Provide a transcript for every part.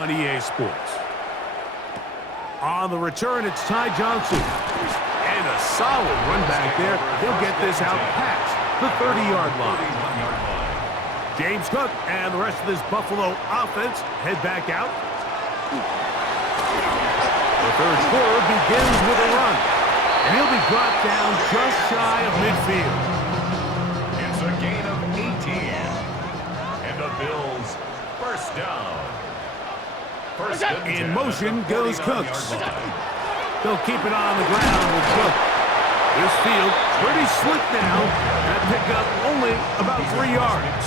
On EA Sports. On the return, it's Ty Johnson. And a solid run back there. He'll get this out past the 30-yard line. James Cook and the rest of this Buffalo offense head back out. The third quarter begins with a run. And he'll be brought down just shy of midfield. It's a gain of 18. And the Bills first down. In motion goes Cooks. They'll keep it on the ground with Cook. This field pretty slick now. That pickup only about 3 yards.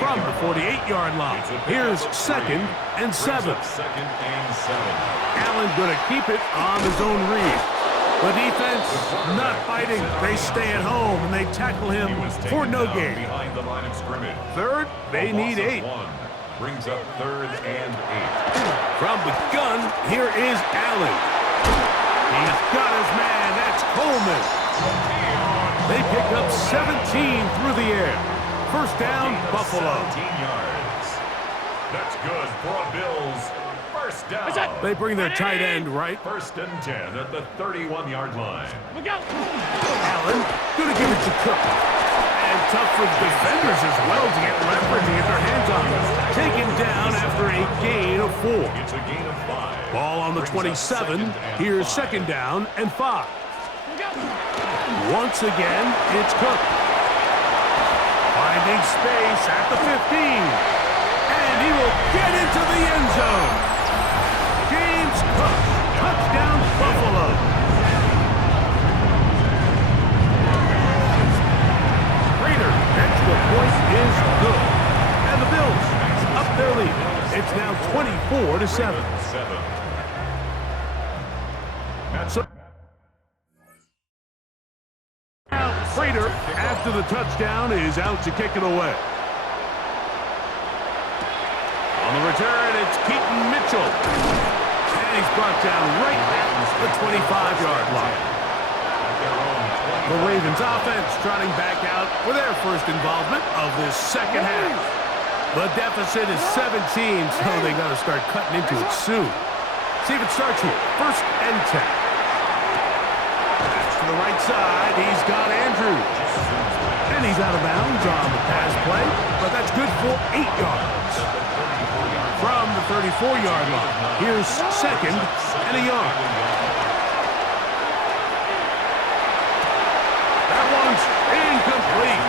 From the 48-yard line, here's 2nd and 7. Allen going to keep it on his own read. The defense not fighting. They stay at home and they tackle him for no gain. Third, they need 8. Brings up 3rd and 8. From the gun, here is Allen. He's got his man. That's Coleman. They pick up 17 through the air. First down, Buffalo. 17 yards. That's good for a Bills. First down. They bring their tight end right. 1st and 10 at the 31-yard line. Allen going to give it to Cook. And tough for the defenders as well to get leverage to get their hands on him. Taken down after a gain of 4. It's a gain of 5. Ball on the 27. Here's 2nd down and 5. Once again, it's Cook. Finding space at the 15. And he will get into the end zone. James Cook, touchdown Buffalo. Extra point is good. And the Bills up their lead. It's now 24-7. So now Prater, after the touchdown, is out to kick it away. On the return, it's Keaton Mitchell. And he's brought down right at the 25-yard line. The Ravens offense trotting back out for their first involvement of this second half. The deficit is 17, so they got to start cutting into it soon. See if it starts here. 1st and 10. That's to the right side. He's got Andrews. And he's out of bounds on the pass play, but that's good for 8 yards. From the 34-yard line, here's 2nd and a yard. Incomplete.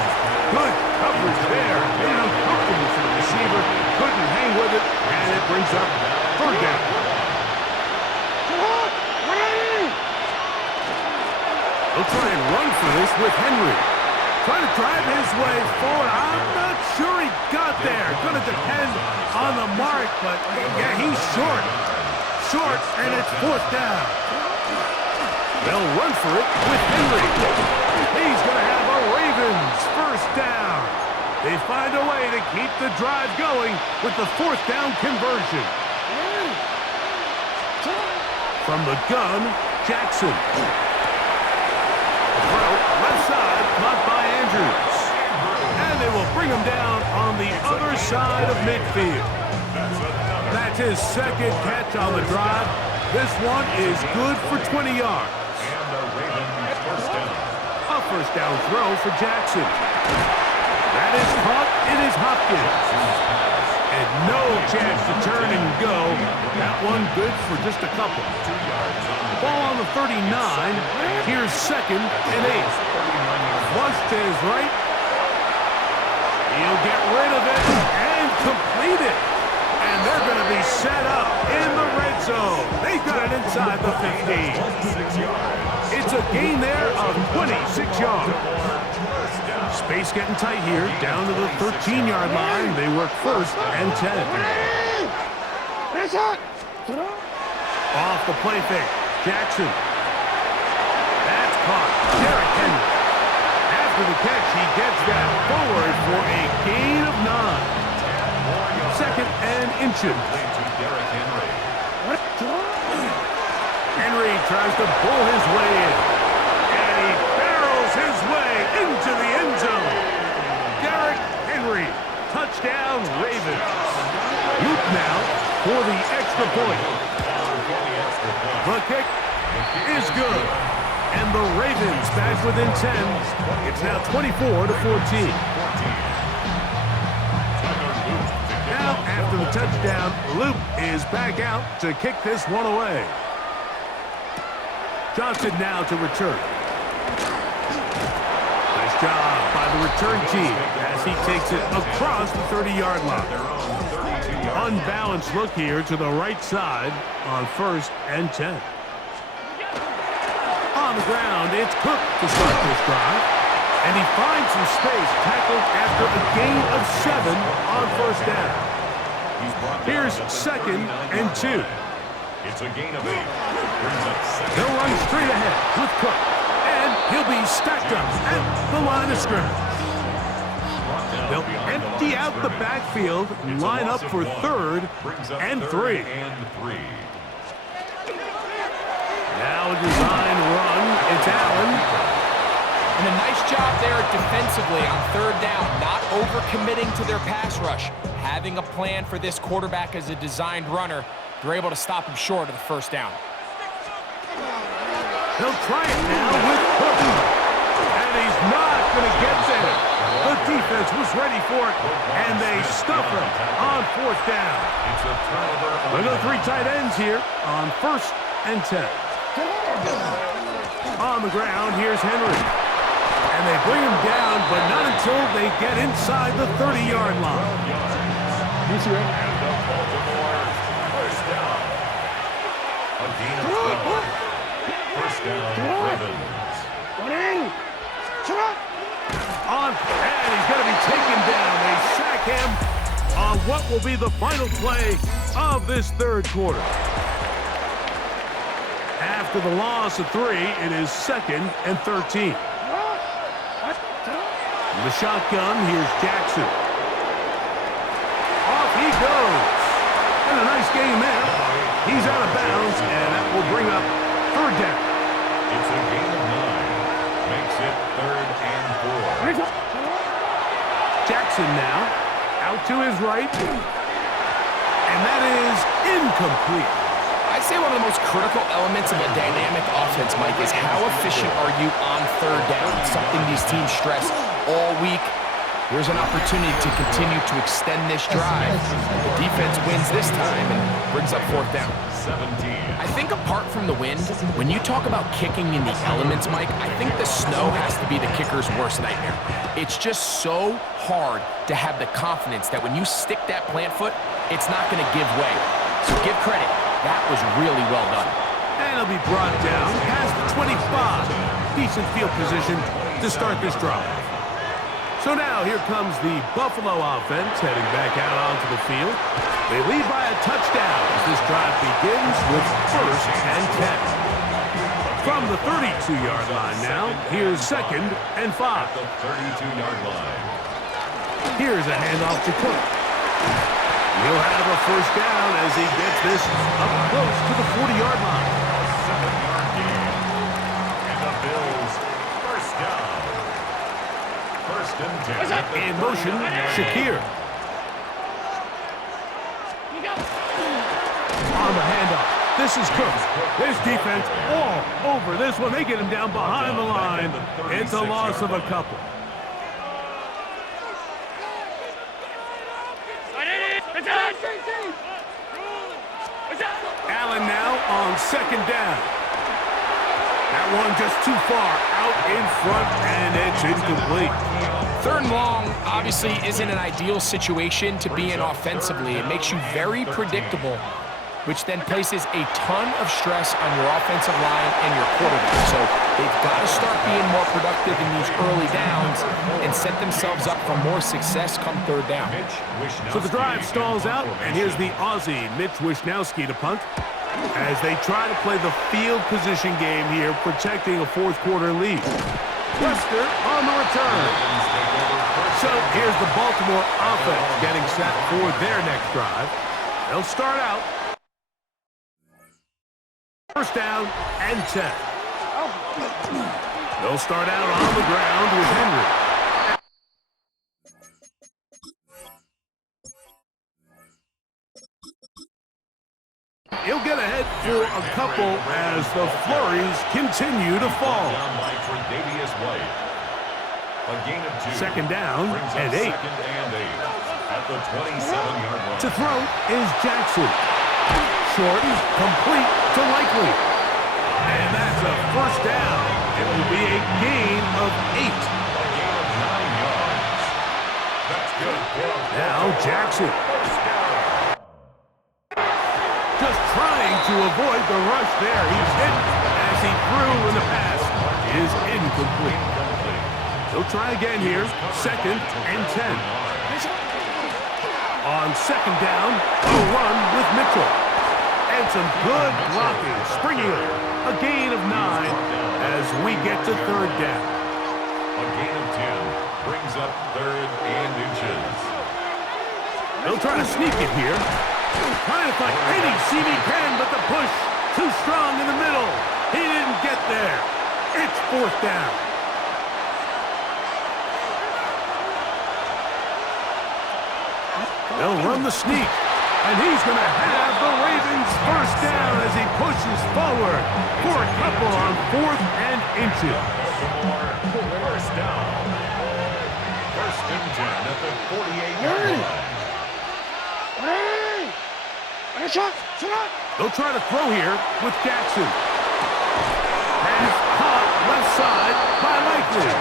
Good coverage there. Made it uncomfortable for the receiver. Couldn't hang with it, and it brings up 3rd down. They'll try and run for this with Henry. Trying to drive his way forward. I'm not sure he got there. Going to depend on the mark, but yeah, he's short. Short, and it's 4th down. They'll run for it with Henry. He's going to have a Ravens first down. They find a way to keep the drive going with the 4th down conversion. From the gun, Jackson. Throw, left side, caught by Andrews. And they will bring him down on the other side of midfield. That's his 2nd catch on the drive. This one is good for 20 yards. First down throw for Jackson. That is caught. It is Hopkins. And no chance to turn and go. That one good for just a couple. Ball on the 39. Here's 2nd and 8. Flush to his right. He'll get rid of it and complete it. And they're going to be set up in the red zone. They got it inside the 15. It's a gain there of 26 yards. Space getting tight here. Down to the 13-yard line. They work 1st and 10. Off the play fake. Jackson. That's caught. Derrick Henry. After the catch, he gets that forward for a gain of 9. 2nd and inches. Henry tries to bull his way in. And he barrels his way into the end zone. Derrick Henry. Touchdown, Ravens. Luke now for the extra point. The kick is good. And the Ravens back within 10. It's now 24-14. Now, after the touchdown, Luke is back out to kick this one away. Johnson now to return. Nice job by the return team as he takes it across the 30-yard line. Unbalanced look here to the right side on 1st and 10. On the ground, it's Cook to start this drive. And he finds some space, tackled after a gain of 7 on 1st down. Here's 2nd and 2. It's a gain of 8. They'll run straight ahead with Cook. And he'll be stacked up at the line of scrimmage. They'll empty out the backfield and line up for 3rd and 3. Now a design run. It's Allen. And a nice job there defensively on 3rd down, not overcommitting to their pass rush. Having a plan for this quarterback as a designed runner, they're able to stop him short of the 1st down. They'll try it now with Cook. And he's not going to get there. The defense was ready for it, and they stuff him on 4th down. We'll go 3 tight ends here on 1st and 10. On the ground, here's Henry. And they bring him down, but not until they get inside the 30-yard line. And the Baltimore 1st down. A gain of 12. 1st down, Ravens. And he's going to be taken down. They sack him on what will be the final play of this 3rd quarter. After the loss of 3, it is 2nd and 13. The shotgun, here's Jackson. Off he goes. And a nice game there. He's out of bounds, and that will bring up 3rd down. It's a gain of 9. Makes it 3rd and 4. Jackson now out to his right. And that is incomplete. I'd say one of the most critical elements of a dynamic offense, Mike, is how efficient are you on 3rd down? It's something these teams stress all week. Here's an opportunity to continue to extend this drive. The defense wins this time and brings up 4th down. 17. I think apart from the wind, when you talk about kicking in the elements, Mike, I think the snow has to be the kicker's worst nightmare. It's just so hard to have the confidence that when you stick that plant foot, it's not going to give way. So give credit. That was really well done. And he'll be brought down past the 25. Decent field position to start this drive. So now here comes the Buffalo offense heading back out onto the field. They lead by a touchdown as this drive begins with 1st and 10. From the 32-yard line now, here's 2nd and 5. The 32-yard line. Here's a handoff to Cook. He'll have a 1st down as he gets this up close to the 40-yard line. 7-yard gain. And the Bills 1st down. 1st and 10. In motion, Shakir. On the handoff, this is Cook. This defense all over this one. They get him down behind the line. It's a loss of a couple. Allen now on 2nd down. That one just too far out in front, and it's incomplete. 3rd and long obviously isn't an ideal situation to be in offensively. It makes you very predictable, which then places a ton of stress on your offensive line and your quarterback. So they've got to start being more productive in these early downs and set themselves up for more success come 3rd down. So the drive stalls out, and here's the Aussie, Mitch Wishnowsky, to punt as they try to play the field position game here, protecting a 4th quarter lead. Lester on the return. So here's the Baltimore offense getting set for their next drive. They'll start out 1st down and 10. They'll start out on the ground with Henry. he'll get ahead for a couple as the flurries continue to fall. Down by Tre'Davious White. A gain of 2. Second down and 8. Second and 8 at the 27-yard line. To throw is Jackson. Short, complete to Likely. And that's a first down. It will be a gain of 8. A gain of 9 yards. That's good. Now Jackson. First down. Just trying to avoid the rush there. He's hit as he threw in the pass is incomplete. He'll try again here. Second and 10. On second down, a run with Mitchell. And some good blocking. Springing a gain of 9 as we get to third down. A gain of 10 brings up third and inches. They'll try to sneak it here. Trying to find any seam he can, but the push too strong in the middle. He didn't get there. It's fourth down. They'll run the sneak, and he's going to have the Ravens first down as he pushes forward for a couple on fourth and inches. First down. First and 10 at the 48-yard line. They'll try to throw here with Jackson. Pass caught left side by Likely.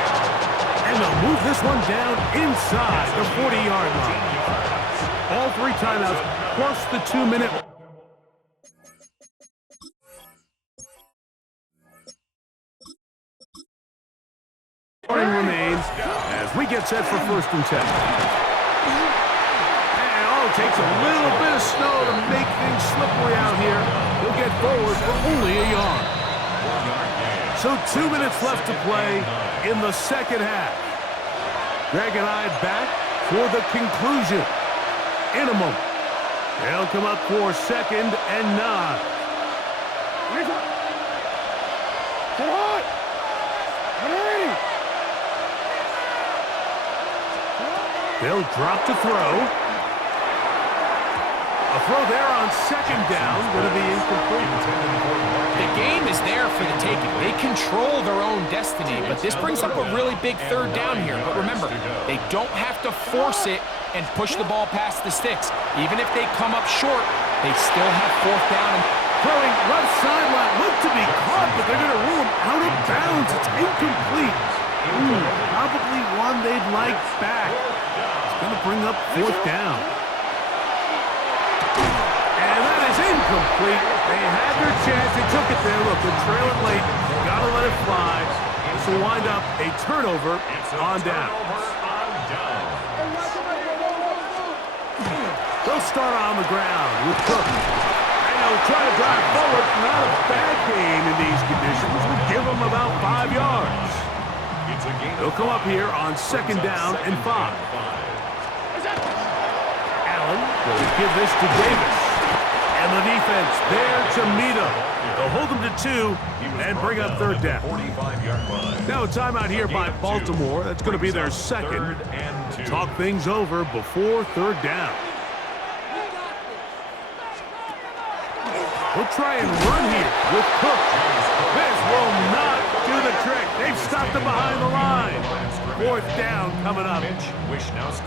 And they'll move this one down inside the 40-yard line. All 3 timeouts plus the 2-minute. Warning remains as we get set for first and 10. And it takes a little bit of snow to make things slippery out here. He'll get forward for only a yard. So 2 minutes left to play in the second half. Greg and I back for the conclusion. In a moment, they'll come up for second and 9. They'll drop to throw. A throw there on second down, going to be incomplete. The game is there for the taking. They control their own destiny, but this brings up a really big third down here. But remember, they don't have to force it and push the ball past the sticks. Even if they come up short, they still have fourth down. Throwing left sideline, looked to be caught, but they're going to rule him out of bounds. It's incomplete. Probably one they'd like back. It's going to bring up fourth down. And that is incomplete. They had their chance. They took it there. Look, they're trailing late. Got to let it fly. This will wind up a turnover on down. They'll start on the ground with Cook. And they'll try to drive forward. Not a bad gain in these conditions. We'll give them about 5 yards. They'll come up here on second down and 5. Allen will give this to Davis. And the defense there to meet him. They'll hold them to 2 and bring up third down. Now a timeout here by Baltimore. That's going to be their second. Talk things over before third down. We'll try and run here with Cook. This will not do the trick. They've stopped him behind the line. Fourth down coming up.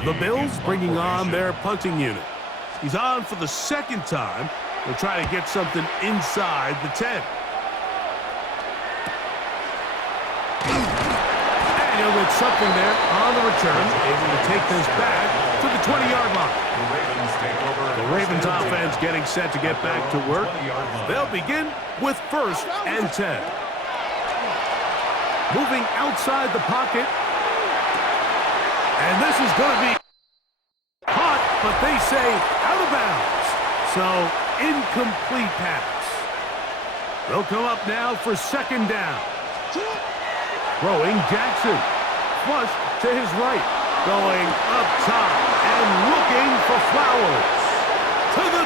The Bills bringing on their punting unit. He's on for the second time. They'll try to get something inside the 10. And he'll get something there on the return. Able to take this back to the 20-yard line. The Ravens offense getting set to get back to work. They'll begin with first and 10. Moving outside the pocket. And this is going to be caught, but they say out of bounds. So, incomplete pass. They'll come up now for second down. Throwing Jackson. Flush to his right. Going up top and looking for Flowers. To the